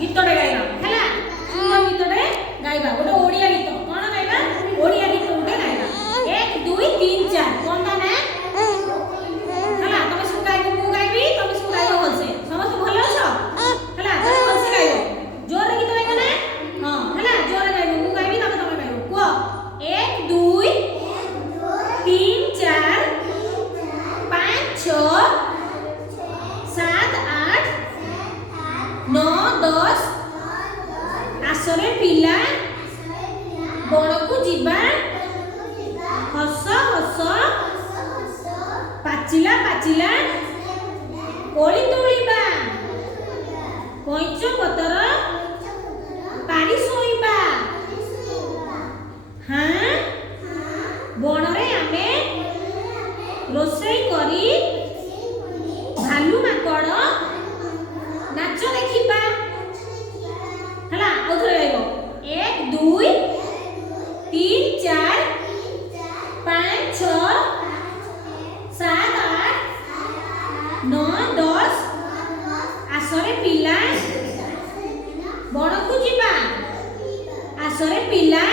गीतटे गाइबा हैला सुंदर गीतटे गाइबा गोटे ओडिया गीत कोन गाइबा ओडिया गीत गोटे गाइबा 1 2 3 4 कोन ता ना हैला तमे सब गाइबो मु गाइबी तमे सब गाइबो बोलसे समस्त भलो अछ हैला तमे बोलसे गाइबो जोर गीत गाइबो ना हां हैला जोर गाइबो मु गाइबी तमे गाइबो को 1 2 3 4 5 6 7 8 9 10 आसरे पिला बण को जीवा हस हस पाचिला पाचिला कोली तोलिबा कोइच पतर पारी सोइबा हां बणरे आमे रोसई करी भालू माकड़ नाच देखिबा हला औथरे गाइबो 1 2 3 4 5 6 7 8 9 10 आसरे पिला बण को जीवा आसरे पिला